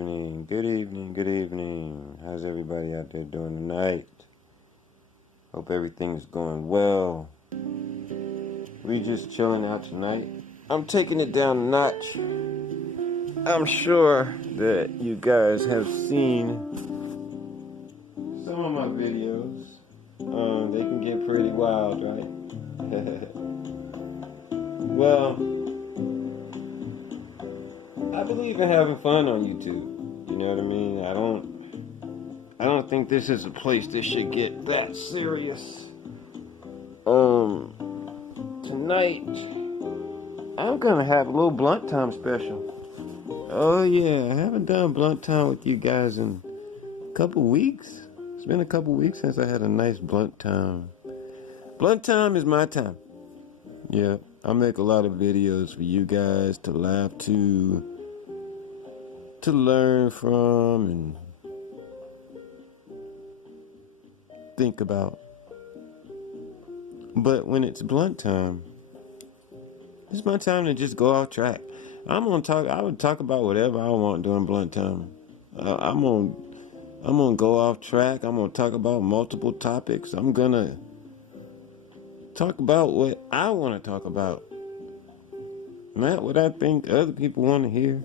evening, good evening, good evening. How's everybody out there doing tonight? Hope everything's going well. We just chilling out tonight. I'm taking it down a notch. I'm sure that you guys have seen some of my videos. They can get pretty wild, right? Well, I believe in having fun on YouTube. You know what I mean? I don't think this is a place that should get that serious. Tonight I'm gonna have a little blunt time special. Oh yeah, I haven't done blunt time with you guys in a couple weeks. It's been a couple weeks since I had a nice blunt time. Blunt time is my time. Yeah, I make a lot of videos for you guys to laugh to learn from, and think about. But when it's blunt time, it's my time to just go off track. I would talk about whatever I want during blunt time. I'm gonna go off track. I'm gonna talk about multiple topics. I'm gonna talk about what I want to talk about, not what I think other people want to hear,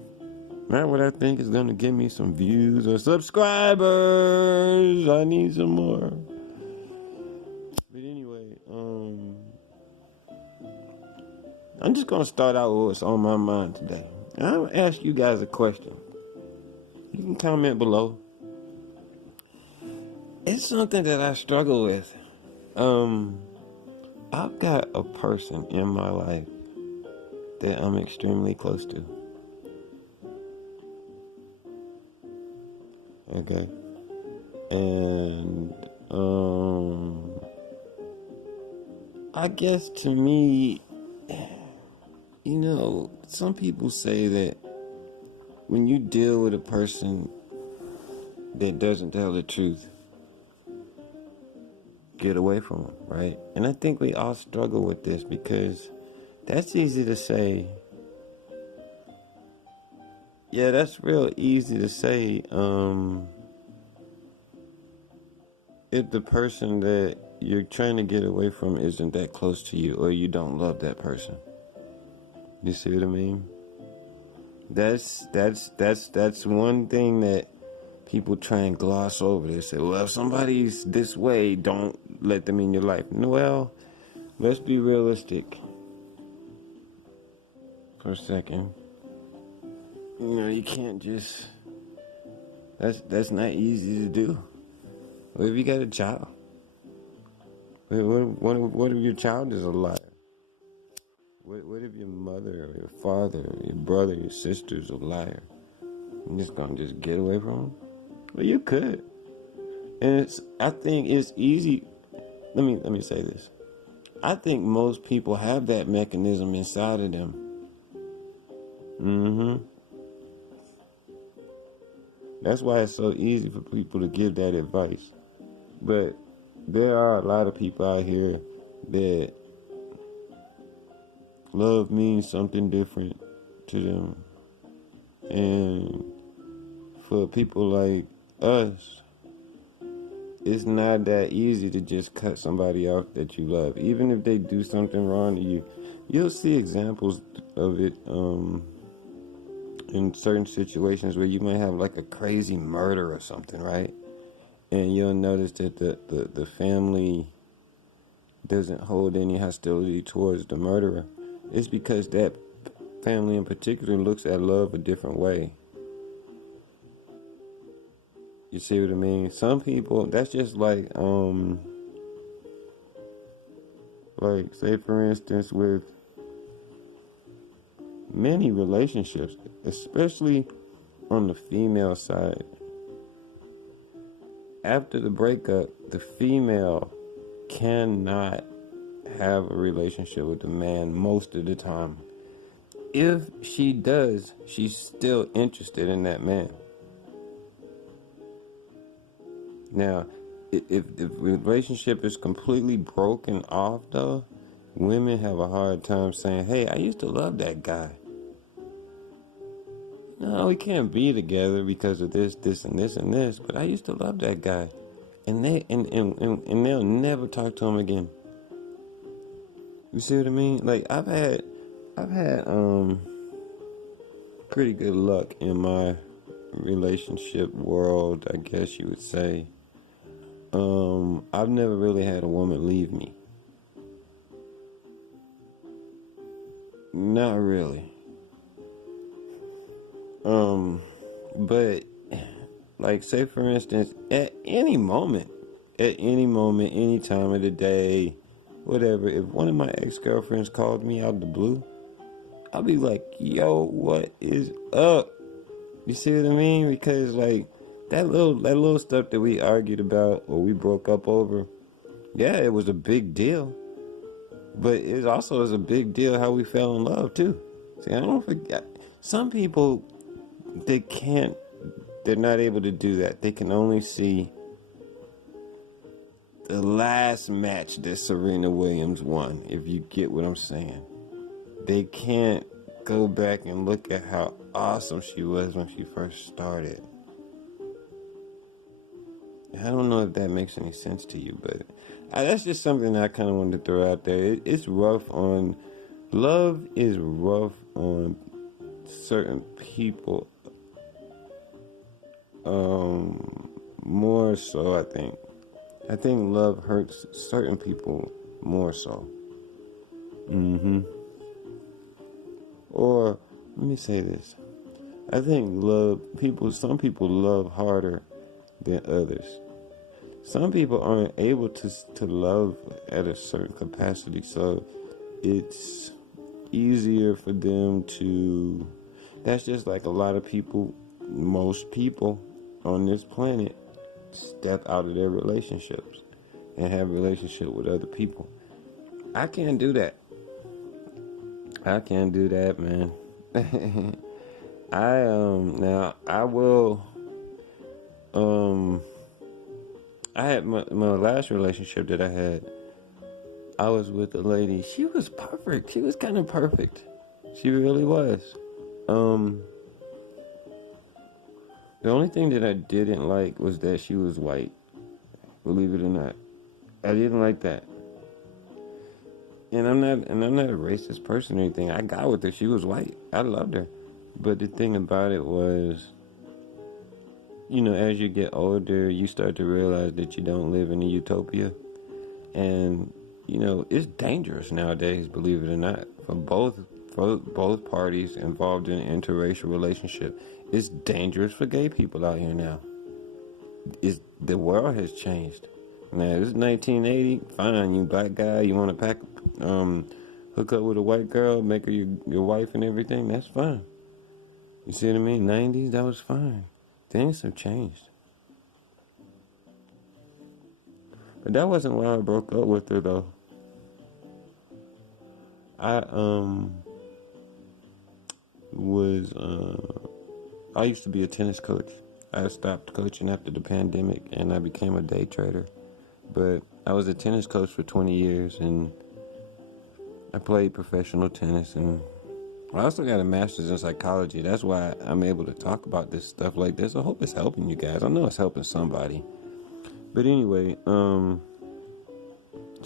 not what I think is gonna give me some views or subscribers. I need some more. But anyway, I'm just gonna start out with what's on my mind today. And I'm gonna ask you guys a question. You can comment below. It's something that I struggle with. I've got a person in my life that I'm extremely close to. Okay. And I guess to me, you know, some people say that when you deal with a person that doesn't tell the truth, get away from them, right? And I think we all struggle with this because that's easy to say. Yeah, that's real easy to say if the person that you're trying to get away from isn't that close to you, or you don't love that person. You see what I mean? That's one thing that people try and gloss over. They say, well, if somebody's this way, don't let them in your life. Well, let's be realistic for a second. You know, you can't just, that's not easy to do. What if you got a child? What if your child is a liar? What if your mother or your father or your brother, your sister's a liar? You're just gonna just get away from them? Well, you could. And I think it's easy. Let me say this. I think most people have that mechanism inside of them. That's why it's so easy for people to give that advice. But there are a lot of people out here that love means something different to them. And for people like us, it's not that easy to just cut somebody off that you love. Even if they do something wrong to you, you'll see examples of it in certain situations where you might have like a crazy murder or something, right? And you'll notice that the family doesn't hold any hostility towards the murderer. It's because that family in particular looks at love a different way. You see what I mean? Some people, that's just like say for instance with many relationships, especially on the female side. After the breakup, the female cannot have a relationship with the man most of the time. If she does, she's still interested in that man. Now, if the relationship is completely broken off, though, women have a hard time saying, hey, I used to love that guy. no, we can't be together because of this, this, and this, and this. But I used to love that guy, and they'll never talk to him again. You see what I mean? Like I've had pretty good luck in my relationship world, I guess you would say. I've never really had a woman leave me. Not really. But like say for instance, at any time of the day, whatever, if one of my ex-girlfriends called me out of the blue, I'll be like, yo, what is up? You see what I mean? Because like that little stuff that we argued about or we broke up over, yeah, it was a big deal. But it also is a big deal how we fell in love too. See, I don't forget. Some people, they're not able to do that. They can only see the last match that Serena Williams won, if you get what I'm saying. They can't go back and look at how awesome she was when she first started. I don't know if that makes any sense to you, but that's just something that I kind of wanted to throw out there. It's rough on, love is rough on certain people, more so I think. I think love hurts certain people more so. Or, let me say this. I think some people love harder than others. Some people aren't able to love at a certain capacity, so it's easier for them to, that's just like a lot of people, most people on this planet step out of their relationships and have a relationship with other people. I can't do that. I can't do that, man. Now I will I had my last relationship that I had. I was with a lady. She was perfect. She was kind of perfect. She really was. The only thing that I didn't like was that she was white. Believe it or not, I didn't like that. And I'm not a racist person or anything. I got with her. She was white. I loved her. But the thing about it was, as you get older, you start to realize that you don't live in a utopia. And, it's dangerous nowadays, believe it or not, for both parties involved in an interracial relationship. It's dangerous for gay people out here now. The world has changed. Now, this is 1980. Fine, you black guy, you want to hook up with a white girl, make her your wife and everything. That's fine. You see what I mean? 90s, that was fine. Things have changed. But that wasn't why I broke up with her, though. I used to be a tennis coach. I stopped coaching after the pandemic, and I became a day trader. But I was a tennis coach for 20 years, and I played professional tennis, and I also got a master's in psychology. That's why I'm able to talk about this stuff like this. I hope it's helping you guys. I know it's helping somebody. But anyway, so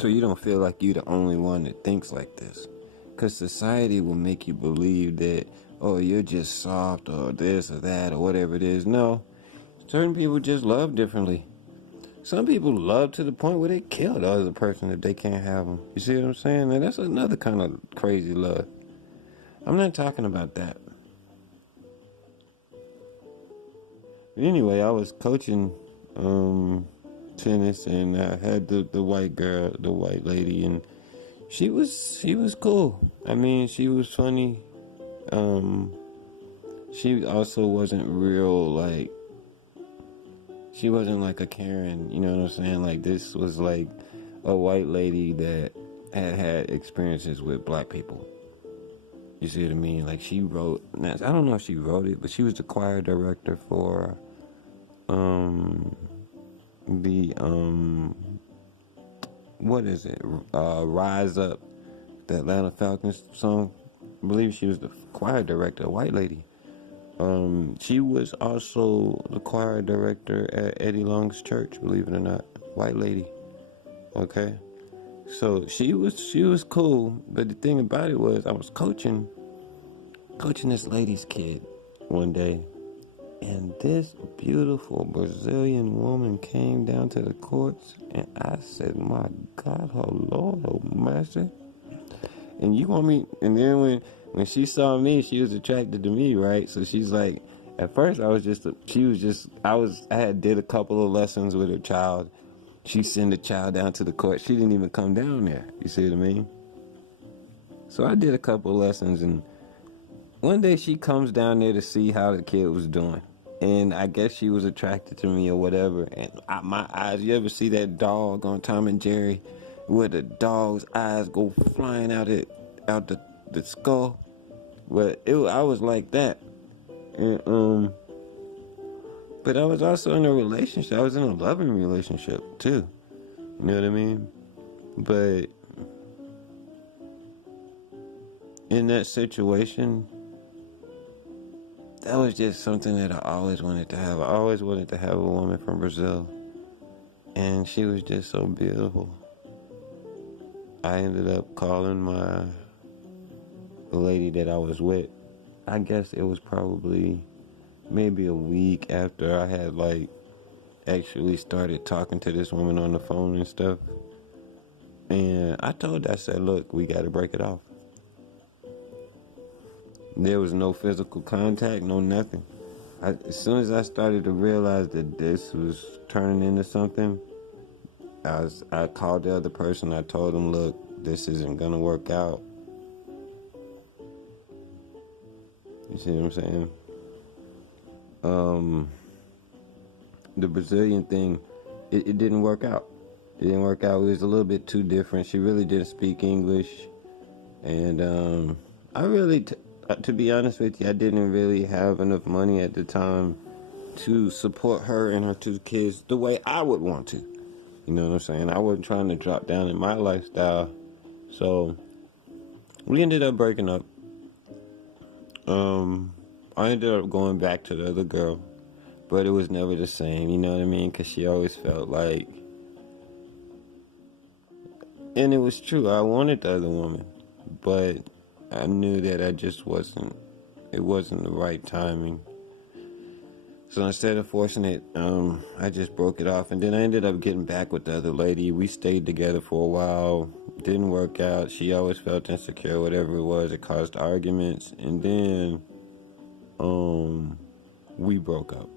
you don't feel like you're the only one that thinks like this. Because society will make you believe that, oh, you're just soft or this or that or whatever it is. No, certain people just love differently. Some people love to the point where they kill the other person if they can't have them. You see what I'm saying? And that's another kind of crazy love. I'm not talking about that. But anyway, I was coaching tennis, and I had the white girl, the white lady, and she was cool. I mean, she was funny. She also wasn't real, like, she wasn't like a Karen, you know what I'm saying? Like, this was like a white lady that had experiences with black people. You see what I mean? Like, she wrote, I don't know if she wrote it, but she was the choir director for what is it? Rise Up, the Atlanta Falcons song. I believe she was the choir director, a white lady. She was also the choir director at Eddie Long's church, believe it or not. White lady. Okay. So she was cool, but the thing about it was I was coaching this lady's kid one day, and this beautiful Brazilian woman came down to the courts, and I said, "My God, oh Lord, oh Master!" And you want me? And then when she saw me, she was attracted to me, right? So she's like, at first I had did a couple of lessons with her child. She sent the child down to the court. She didn't even come down there. You see what I mean? So I did a couple of lessons, and one day she comes down there to see how the kid was doing. And I guess she was attracted to me or whatever. And my eyes, you ever see that dog on Tom and Jerry where the dog's eyes go flying out the skull? But I was like that. And but I was also in a relationship. I was in a loving relationship too. You know what I mean? But in that situation, that was just something that I always wanted to have. I always wanted to have a woman from Brazil. And she was just so beautiful. I ended up calling the lady that I was with. I guess it was probably maybe a week after I had actually started talking to this woman on the phone and stuff. And I told her, I said, look, we got to break it off. There was no physical contact, no nothing. As soon as I started to realize that this was turning into something, I called the other person. I told them, look, this isn't going to work out. You see what I'm saying? The Brazilian thing, it didn't work out. It didn't work out. It was a little bit too different. She really didn't speak English. And I really, to be honest with you, I didn't really have enough money at the time to support her and her two kids the way I would want to. You know what I'm saying? I wasn't trying to drop down in my lifestyle. So we ended up breaking up. I ended up going back to the other girl, but it was never the same, you know what I mean? Because she always felt like, and it was true, I wanted the other woman, but I knew that it wasn't the right timing. So instead of forcing it, I just broke it off. And then I ended up getting back with the other lady. We stayed together for a while. Didn't work out. She always felt insecure, whatever it was. It caused arguments. And then we broke up.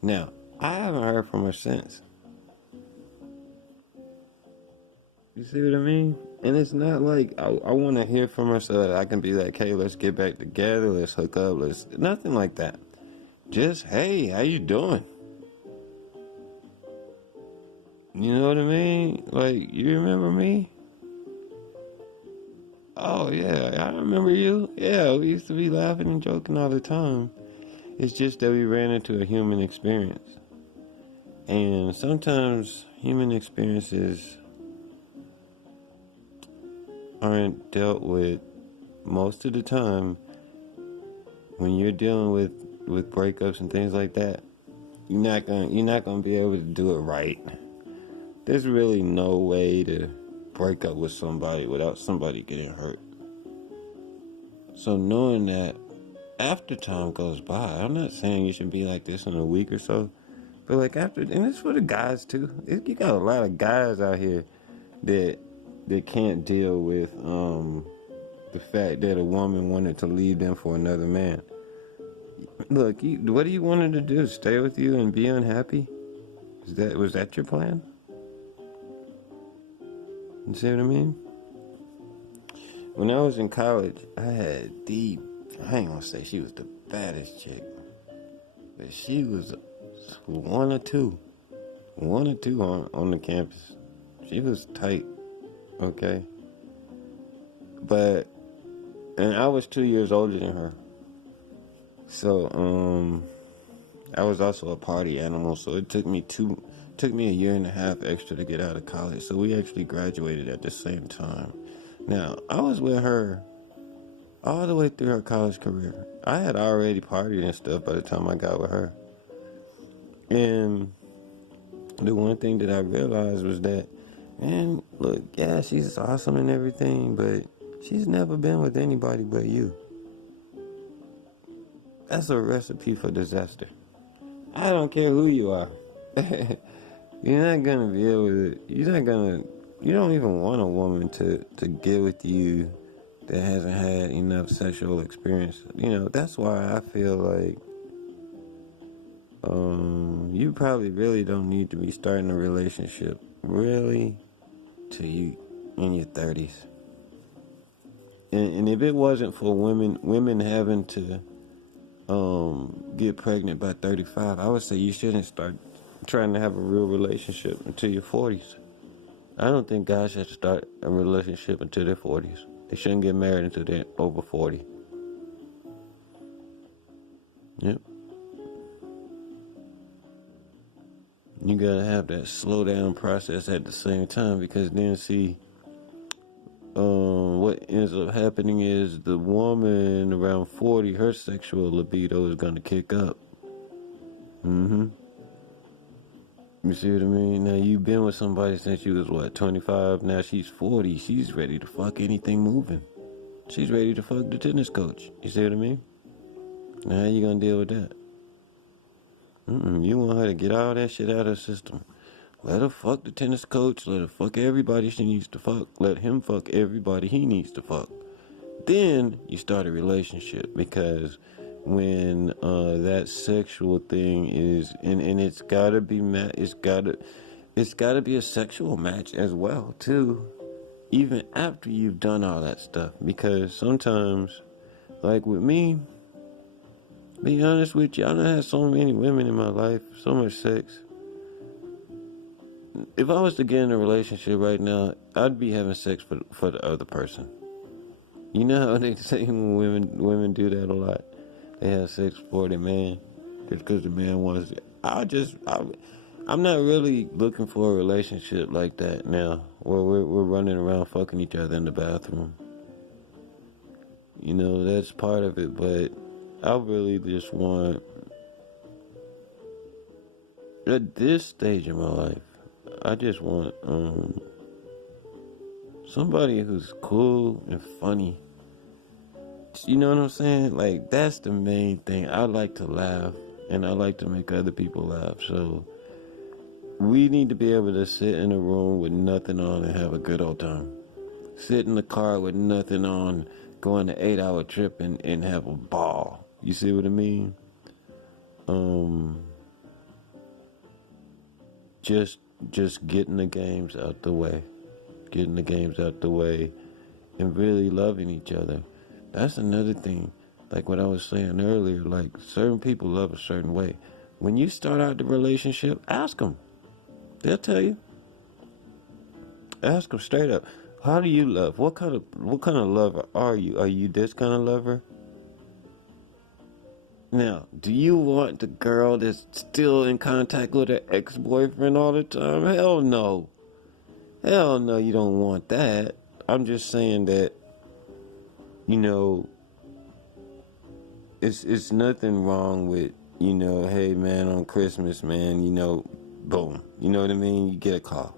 Now, I haven't heard from her since. You see what I mean? And it's not like I want to hear from her so that I can be like, hey, let's get back together. Let's hook up. Nothing like that. Just, hey, how you doing? You know what I mean? Like, you remember me? Oh, yeah, I remember you. Yeah, we used to be laughing and joking all the time. It's just that we ran into a human experience. And sometimes human experiences aren't dealt with most of the time. When you're dealing with breakups and things like that, you're not gonna be able to do it right. There's really no way to break up with somebody without somebody getting hurt. So knowing that, after time goes by, I'm not saying you should be like this in a week or so, but like after, and it's for the guys too. You got a lot of guys out here that can't deal with the fact that a woman wanted to leave them for another man. Look, what do you want her to do? Stay with you and be unhappy? Was that your plan? You see what I mean? When I was in college, I had I ain't gonna say she was the baddest chick, but she was one or two on the campus. She was tight, okay? And I was 2 years older than her. So, I was also a party animal, so it took me a year and a half extra to get out of college. So we actually graduated at the same time. Now, I was with her all the way through her college career. I had already partied and stuff by the time I got with her. And the one thing that I realized was that, man, look, yeah, she's awesome and everything, but she's never been with anybody but you. That's a recipe for disaster. I don't care who you are. You're not gonna be able to, you don't even want a woman to get with you that hasn't had enough sexual experience. That's why I feel like you probably really don't need to be starting a relationship really till you in your 30s. And if it wasn't for women having to get pregnant by 35, I would say you shouldn't start trying to have a real relationship until your 40s. I don't think guys should start a relationship until their 40s. They shouldn't get married until they're over 40. Yep. You gotta have that slow down process at the same time, because then see, what ends up happening is the woman around 40, her sexual libido is gonna kick up. You see what I mean? Now you've been with somebody since you was 25, now she's 40, she's ready to fuck anything moving. She's ready to fuck the tennis coach. You see what I mean? Now how you gonna deal with that? You want her to get all that shit out of her system. Let her fuck the tennis coach. Let her fuck everybody she needs to fuck. Let him fuck everybody he needs to fuck. Then you start a relationship, because when that sexual thing is, and it's gotta be it's gotta be a sexual match as well too, even after you've done all that stuff. Because sometimes, like with me, be honest with you, I done had so many women in my life, so much sex. If I was to get in a relationship right now, I'd be having sex for the other person. You know how they say when women do that a lot? They have sex for the man, just because the man wants it. I'm not really looking for a relationship like that now, where we're running around fucking each other in the bathroom. That's part of it, but I really just want, at this stage in my life, I just want somebody who's cool and funny. You know what I'm saying? Like, that's the main thing. I like to laugh, and I like to make other people laugh. So we need to be able to sit in a room with nothing on and have a good old time. Sit in the car with nothing on, go on an 8-hour trip and have a ball. You see what I mean? Just getting the games out the way. And really loving each other. That's another thing. Like what I was saying earlier, like certain people love a certain way. When you start out the relationship, ask them. They'll tell you. Ask them straight up. How do you love? What kind of lover are you? Are you this kind of lover? Now, do you want the girl that's still in contact with her ex-boyfriend all the time? Hell no. Hell no, you don't want that. I'm just saying that, it's nothing wrong with, hey man, on Christmas, man, boom. You know what I mean? You get a call.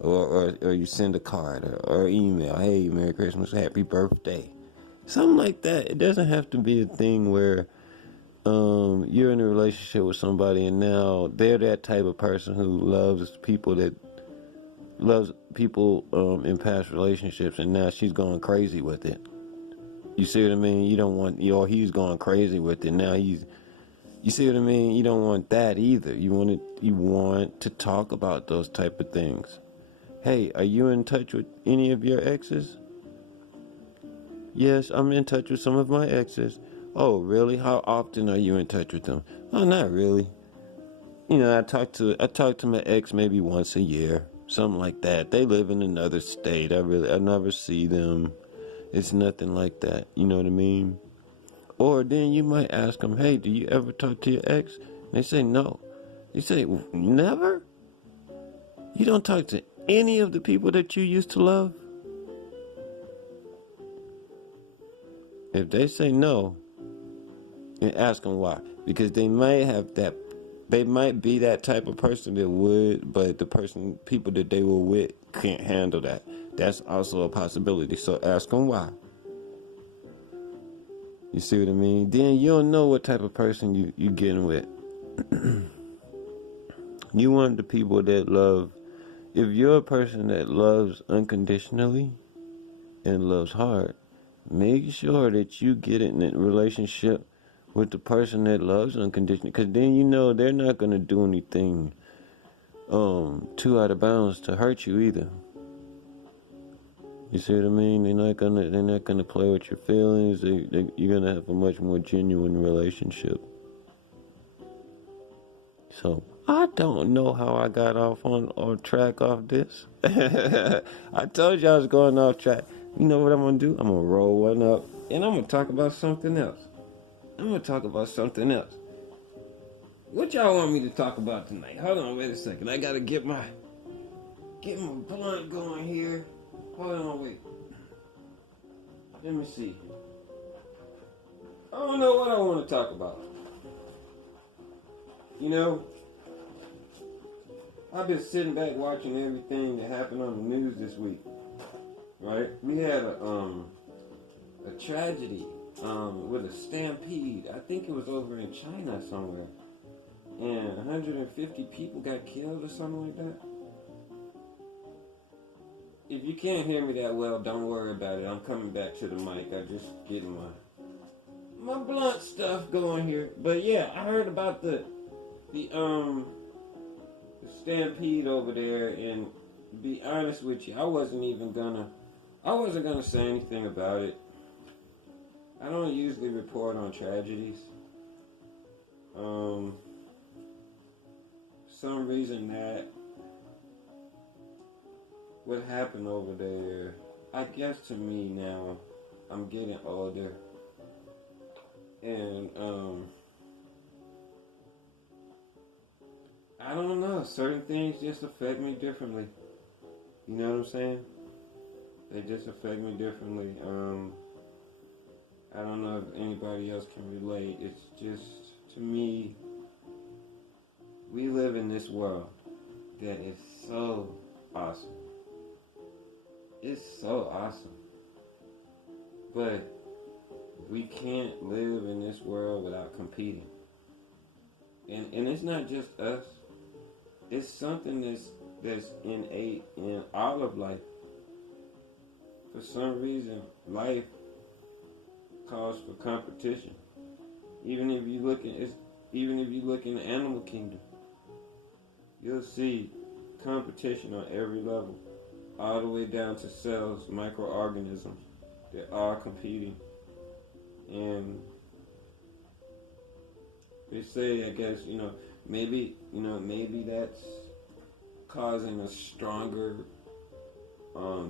Or you send a card or email. Hey, Merry Christmas, Happy Birthday. Something like that. It doesn't have to be a thing where you're in a relationship with somebody and now they're that type of person who loves people in past relationships, and now she's going crazy with it. You see what I mean? You don't want, he's going crazy with it. Now you see what I mean? You don't want that either. You want to talk about those type of things. Hey, are you in touch with any of your exes? Yes, I'm in touch with some of my exes. Oh, really? How often are you in touch with them? Oh, not really. I talk to my ex maybe once a year, something like that. They live in another state. I never see them. It's nothing like that. You know what I mean? Or then you might ask them, hey, do you ever talk to your ex? And they say no. You say, never? You don't talk to any of the people that you used to love? If they say no, and ask them why, because they might have that. They might be that type of person that would, but the people that they were with can't handle that. That's also a possibility. So ask them why. You see what I mean? Then you'll know what type of person you getting with. You want the people that love. If you're a person that loves unconditionally and loves hard, make sure that you get in a relationship with the person that loves unconditionally, because then you know they're not gonna do anything too out of bounds to hurt you either. You see what I mean? They're not gonna play with your feelings. You're gonna have a much more genuine relationship. So I don't know how I got off on track off this. I told you I was going off track. You know what I'm gonna do? I'm gonna roll one up and I'm gonna talk about something else. What y'all want me to talk about tonight? Hold on, wait a second. I gotta get my blunt going here. Hold on, wait. Let me see. I don't know what I want to talk about. You know, I've been sitting back watching everything that happened on the news this week. Right? We had a tragedy with a stampede. I think it was over in China somewhere. And 150 people got killed or something like that. If you can't hear me that well, don't worry about it. I'm coming back to the mic. I just getting my blunt stuff going here. But yeah, I heard about the stampede over there, and to be honest with you, I wasn't gonna say anything about it. I don't usually report on tragedies. Some reason that what happened over there, I guess to me now, I'm getting older, and I don't know, certain things just affect me differently. You know what I'm saying? They just affect me differently. I don't know if anybody else can relate. It's just, to me, we live in this world that is so awesome. It's so awesome. But we can't live in this world without competing. And it's not just us. It's something that's innate in all of life. For some reason, life calls for competition. Even if you look in the animal kingdom, you'll see competition on every level, all the way down to cells, microorganisms. They're all competing, and they say, I guess, maybe that's causing a stronger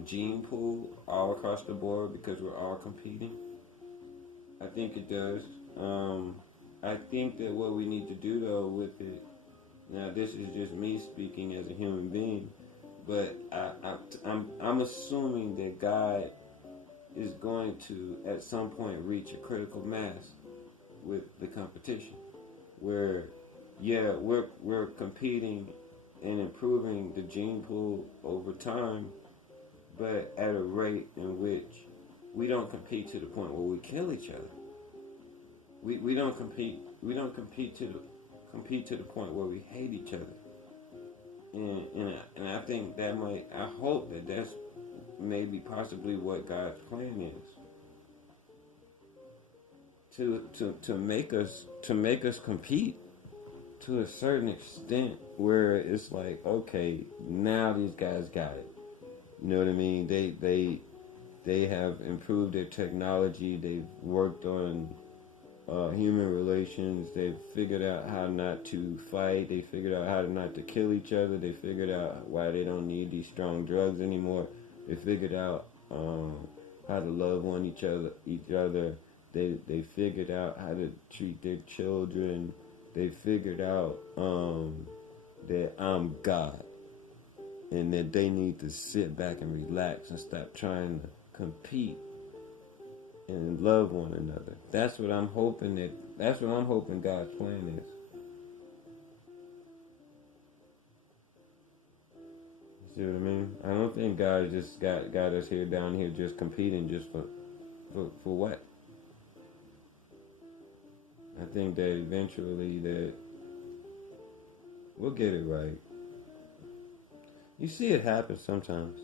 gene pool all across the board because we're all competing. I think it does. I think that what we need to do though with it, now this is just me speaking as a human being, but I'm assuming that God is going to at some point reach a critical mass with the competition, where we're competing and improving the gene pool over time, but at a rate in which we don't compete to the point where we kill each other. We don't compete to the point where we hate each other. And I think I hope that that's maybe possibly what God's plan is. To make us compete to a certain extent where it's like, okay, now these guys got it. You know what I mean? They have improved their technology. They've worked on human relations. They've figured out how not to fight. They figured out how not to kill each other. They figured out why they don't need these strong drugs anymore. They figured out how to love each other. They figured out how to treat their children. They figured out that I'm God, and that they need to sit back and relax and stop trying to compete and love one another. That's what I'm hoping God's plan is. You see what I mean? I don't think God just got us here down here just competing just for what? I think that eventually that we'll get it right. You see it happen sometimes.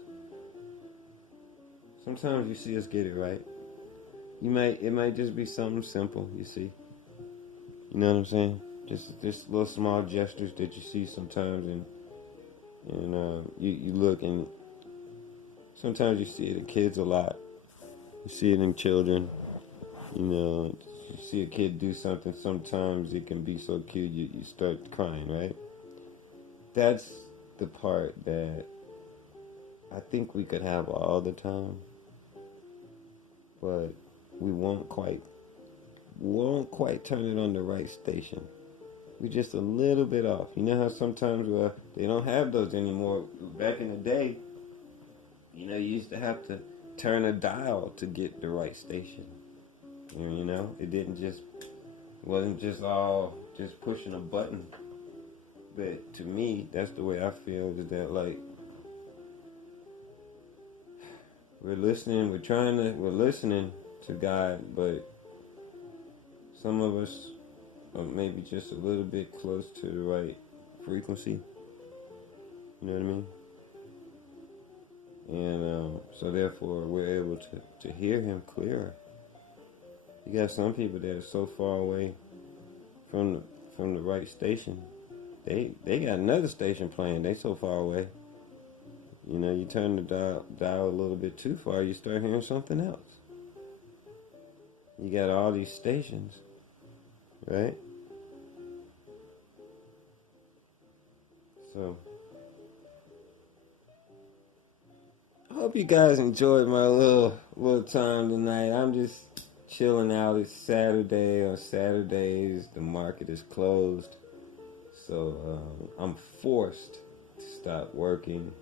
Sometimes you see us get it right. It might just be something simple, you see. You know what I'm saying? Just little small gestures that you see sometimes, and you look, and sometimes you see it in kids a lot. You see it in children. You know, you see a kid do something, sometimes it can be so cute you start crying, right? That's the part that I think we could have all the time, but we won't quite turn it on the right station. We're just a little bit off. You know how sometimes they don't have those anymore. Back in the day, you used to have to turn a dial to get the right station. It wasn't just all just pushing a button. But to me, that's the way I feel, is that like we're listening to God, but some of us are maybe just a little bit close to the right frequency. You know what I mean? And so therefore we're able to hear him clearer. You got some people that are so far away from the right station. They got another station playing. They so far away. You turn the dial a little bit too far, you start hearing something else. You got all these stations, right? So I hope you guys enjoyed my little time tonight. I'm just chilling out. It's Saturday. On Saturdays, the market is closed, so I'm forced to stop working.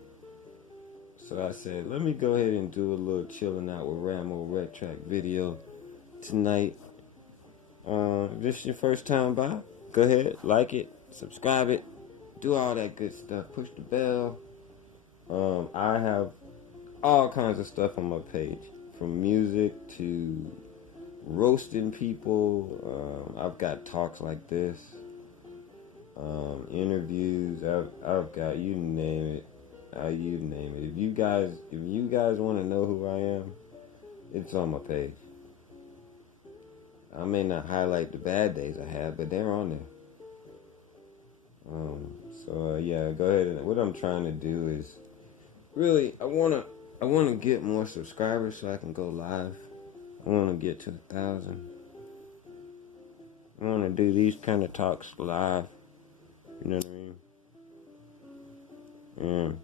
So I said, let me go ahead and do a little chilling out with RAMO RETRAC video tonight. If this is your first time by, go ahead, like it, subscribe it, do all that good stuff. Push the bell. I have all kinds of stuff on my page, from music to roasting people. I've got talks like this, interviews. I've got, you name it. You name it. If you guys want to know who I am, it's on my page. I may not highlight the bad days I have, but they're on there. Yeah, go ahead. And what I'm trying to do is really, I wanna get more subscribers so I can go live. I wanna get to 1,000. I wanna do these kind of talks live. You know what I mean?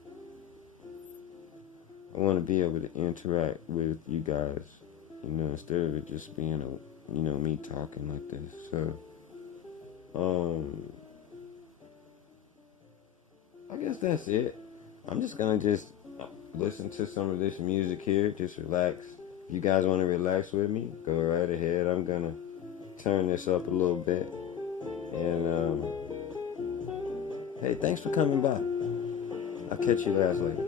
I want to be able to interact with you guys, instead of it just being me talking like this. So, I guess that's it. I'm just gonna listen to some of this music here, just relax. If you guys want to relax with me, go right ahead. I'm gonna turn this up a little bit. And hey, thanks for coming by. I'll catch you guys later.